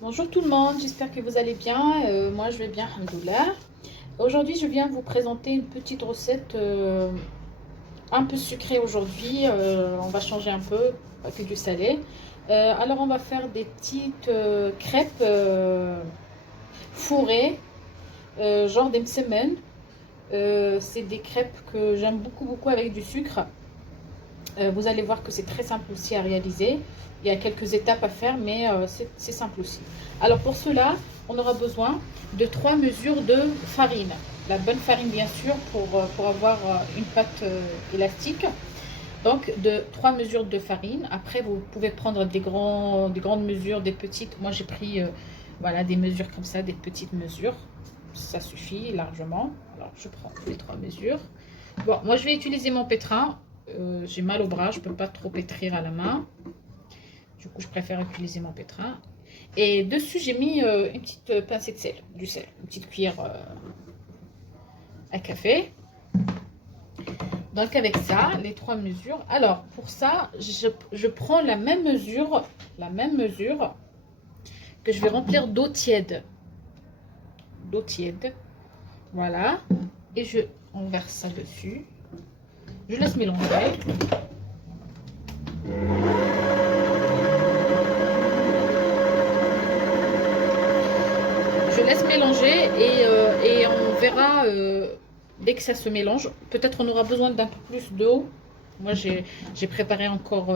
Bonjour tout le monde, j'espère que vous allez bien. Moi je vais bien, alhamdoulilah. Aujourd'hui je viens vous présenter une petite recette un peu sucrée aujourd'hui. On va changer un peu, pas que du salé. Alors on va faire des petites crêpes fourrées, genre des msemen. C'est des crêpes que j'aime beaucoup avec du sucre. Vous allez voir que c'est très simple aussi à réaliser. Il y a quelques étapes à faire, mais c'est simple aussi. Alors pour cela, on aura besoin de 3 mesures de farine. La bonne farine bien sûr pour avoir une pâte élastique. Donc de 3 mesures de farine. Après vous pouvez prendre des grandes mesures, des petites. Moi j'ai pris voilà, des mesures comme ça, des petites mesures. Ça suffit largement. Alors je prends les 3 mesures. Bon, moi je vais utiliser mon pétrin. J'ai mal au bras, je ne peux pas trop pétrir à la main. Du coup, je préfère utiliser mon pétrin. Et dessus, j'ai mis une petite pincée de sel, du sel, une petite cuillère à café. Donc avec ça, les 3 mesures. Alors pour ça, je prends la même mesure que je vais remplir d'eau tiède. D'eau tiède. Voilà. Et on verse ça dessus. Je laisse mélanger. Je laisse mélanger et on verra dès que ça se mélange. Peut-être on aura besoin d'un peu plus d'eau. Moi, j'ai préparé encore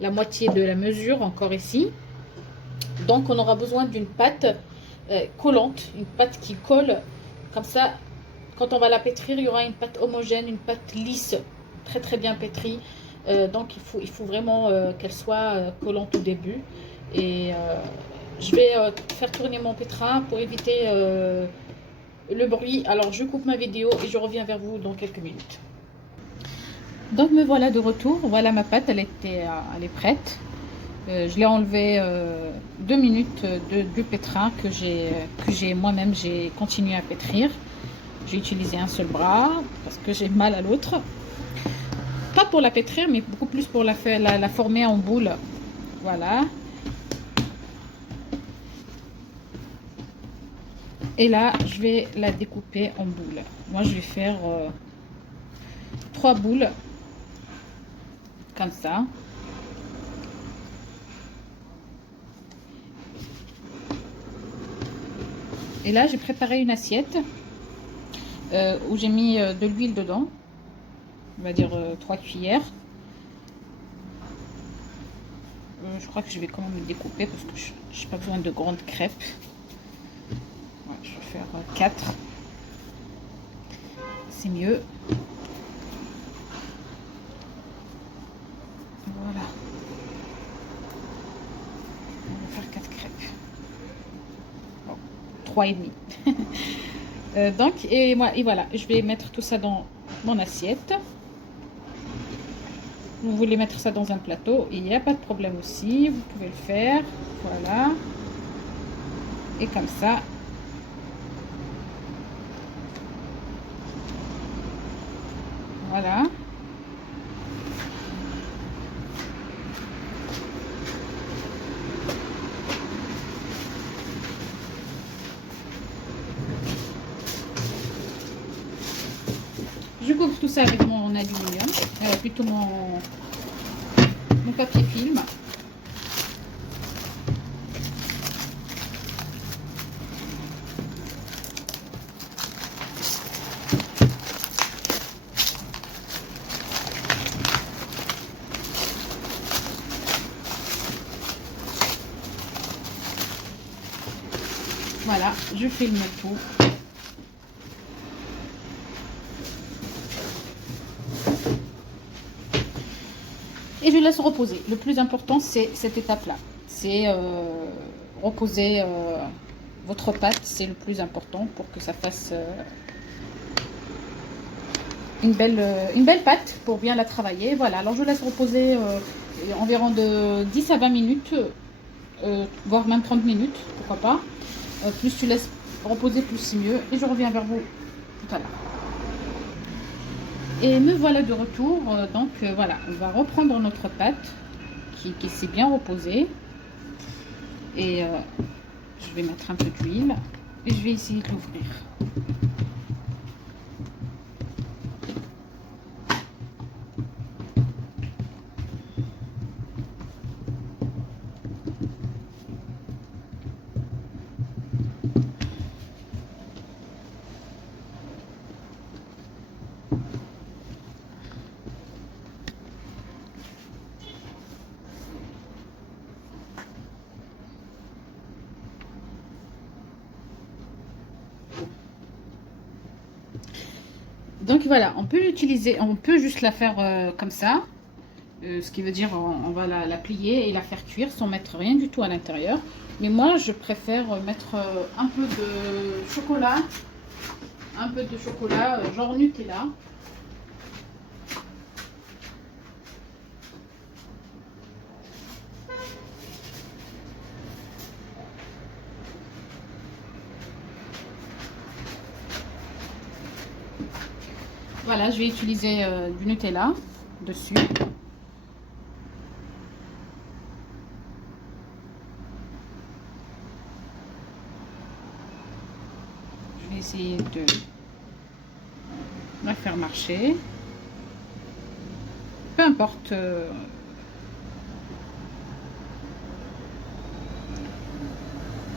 la moitié de la mesure, encore ici. Donc, on aura besoin d'une pâte collante, une pâte qui colle. Comme ça, quand on va la pétrir, il y aura une pâte homogène, une pâte lisse, très bien pétrie. Donc, il faut vraiment qu'elle soit collante au début. Et je vais faire tourner mon pétrin pour éviter le bruit. Alors, je coupe ma vidéo et je reviens vers vous dans quelques minutes. Donc, me voilà de retour. Voilà ma pâte, elle est prête. Je l'ai enlevée 2 minutes du pétrin que j'ai moi-même, j'ai continué à pétrir. J'ai utilisé un seul bras parce que j'ai mal à l'autre. Pas pour la pétrir, mais beaucoup plus pour la former en boule. Voilà. Et là, je vais la découper en boules. Moi, je vais faire 3 boules. Comme ça. Et là, j'ai préparé une assiette où j'ai mis de l'huile dedans. On va dire 3 cuillères. Je crois que je vais quand même le découper parce que je n'ai pas besoin de grandes crêpes. Ouais, je vais faire 4. C'est mieux. Voilà. On va faire 4 crêpes. Bon, 3 et demi. Donc, et voilà, je vais mettre tout ça dans mon assiette. Vous voulez mettre ça dans un plateau, il n'y a pas de problème aussi, vous pouvez le faire. Voilà. Et comme ça. Voilà. Je couvre tout ça avec mon aluminium, plutôt mon papier film. Voilà, je filme tout. Et je laisse reposer. Le plus important, c'est cette étape-là. C'est reposer votre pâte, c'est le plus important pour que ça fasse une belle pâte pour bien la travailler. Voilà, alors je laisse reposer environ de 10 à 20 minutes, voire même 30 minutes, pourquoi pas. Plus tu laisses reposer, plus c'est mieux. Et je reviens vers vous tout à l'heure. Et me voilà de retour. Donc voilà, on va reprendre notre pâte qui s'est bien reposée. Et je vais mettre un peu d'huile et je vais essayer de l'ouvrir. Donc voilà, on peut l'utiliser, on peut juste la faire comme ça. Ce qui veut dire on va la plier et la faire cuire sans mettre rien du tout à l'intérieur. Mais moi, je préfère mettre un peu de chocolat, genre Nutella. Voilà, je vais utiliser du Nutella dessus. Je vais essayer de la faire marcher. Peu importe.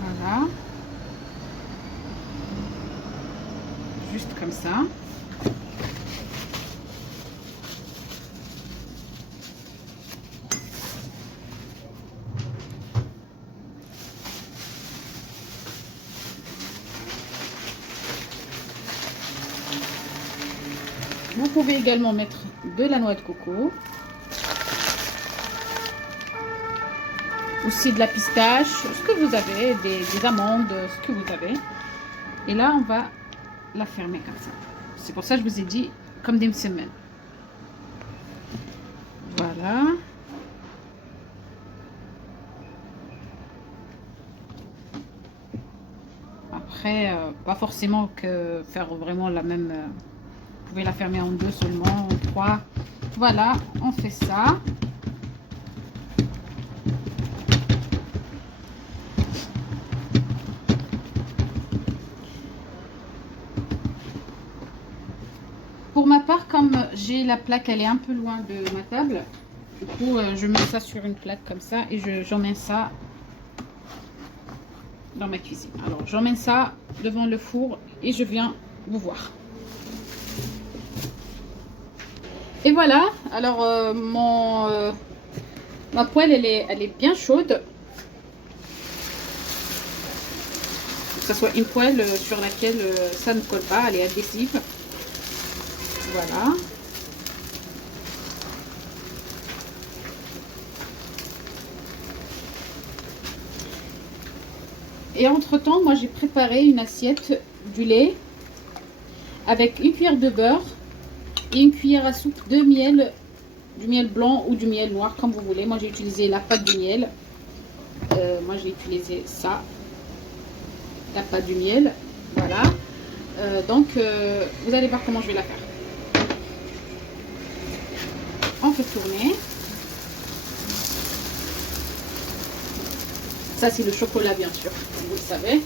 Voilà. Juste comme ça. Vous pouvez également mettre de la noix de coco. Aussi de la pistache, ce que vous avez, des amandes, ce que vous avez. Et là, on va la fermer comme ça. C'est pour ça que je vous ai dit comme des semaines. Voilà. Après, pas forcément que faire vraiment la même... vous pouvez la fermer en deux seulement, en trois. Voilà, on fait ça. Pour ma part, comme j'ai la plaque, elle est un peu loin de ma table. Du coup, je mets ça sur une plaque comme ça et j'emmène ça dans ma cuisine. Alors, j'emmène ça devant le four et je viens vous voir. Et voilà. Alors, ma poêle, elle est bien chaude. Que ce soit une poêle sur laquelle ça ne colle pas, elle est adhésive. Voilà. Et entre-temps, moi, j'ai préparé une assiette du lait avec une cuillère de beurre et une cuillère à soupe de miel, du miel blanc ou du miel noir, comme vous voulez. Moi, j'ai utilisé la pâte du miel. Moi, j'ai utilisé ça, la pâte du miel. Voilà. Donc, vous allez voir comment je vais la faire. On fait tourner. Ça, c'est le chocolat, bien sûr, comme vous le savez.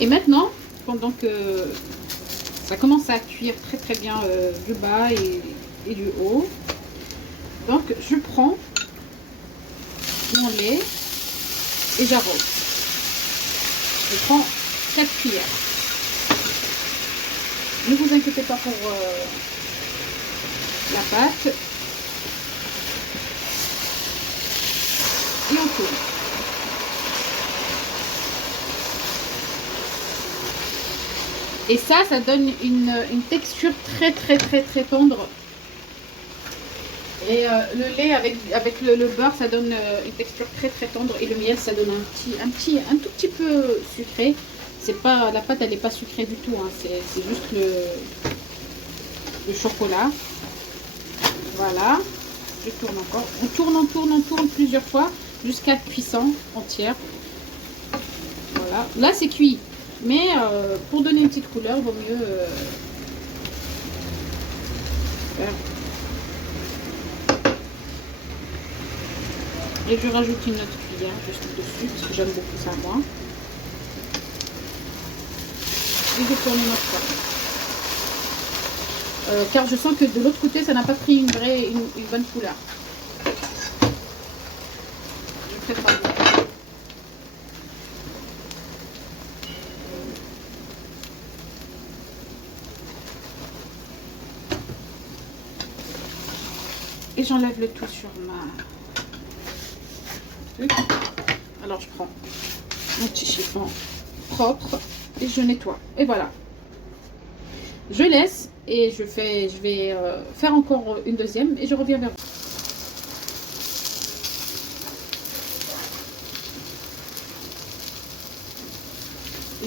Et maintenant, pendant que ça commence à cuire très très bien du bas et du haut, donc je prends mon lait et j'arrose. Je prends 4 cuillères. Ne vous inquiétez pas pour la pâte. Et on tourne. Et ça donne une texture très tendre. Et le lait avec le beurre, ça donne une texture très tendre. Et le miel, ça donne un tout petit peu sucré. C'est pas, la pâte, elle n'est pas sucrée du tout. Hein. C'est juste le chocolat. Voilà. Je tourne encore. On tourne plusieurs fois jusqu'à cuisson entière. Voilà. Là, c'est cuit. Mais pour donner une petite couleur, il vaut mieux faire. Et je rajoute une autre cuillère juste dessus, parce que j'aime beaucoup ça moi. Et je tourne une autre fois. Car je sens que de l'autre côté, ça n'a pas pris une bonne couleur. Je prépare. Et j'enlève le tout sur ma... Alors je prends un petit chiffon propre et je nettoie. Et voilà. Je laisse et je vais faire encore une deuxième et je reviens vers vous.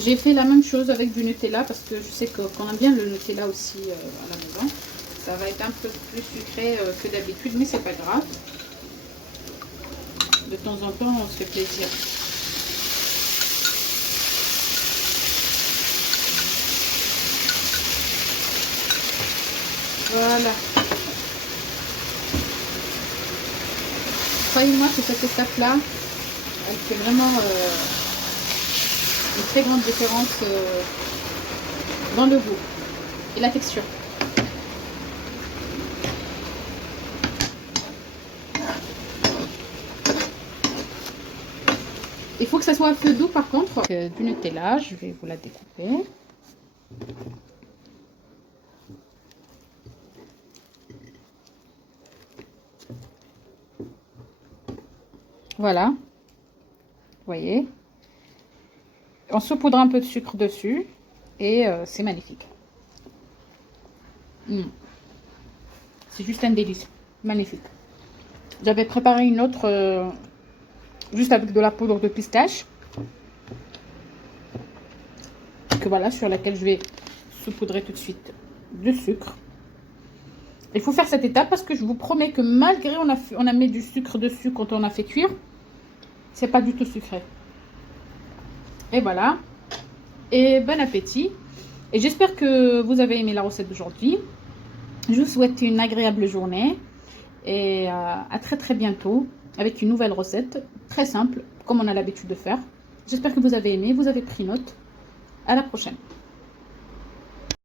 J'ai fait la même chose avec du Nutella parce que je sais qu'on aime bien le Nutella aussi à la maison. Ça va être un peu plus sucré que d'habitude, mais c'est pas grave. De temps en temps, on se fait plaisir. Voilà. Croyez-moi que cette étape-là, elle fait vraiment une très grande différence dans le goût et la texture. Il faut que ça soit à feu doux par contre. Du Nutella, je vais vous la découper. Voilà. Vous voyez. On saupoudre un peu de sucre dessus. Et c'est magnifique. C'est juste un délice. Magnifique. J'avais préparé une autre... juste avec de la poudre de pistache, que voilà, sur laquelle je vais saupoudrer tout de suite du sucre. Il faut faire cette étape parce que je vous promets que malgré on a mis du sucre dessus quand on a fait cuire, c'est pas du tout sucré. Et voilà. Et bon appétit. Et j'espère que vous avez aimé la recette d'aujourd'hui. Je vous souhaite une agréable journée et à très très bientôt avec une nouvelle recette très simple comme on a l'habitude de faire. J'espère que vous avez aimé, vous avez pris note. À la prochaine.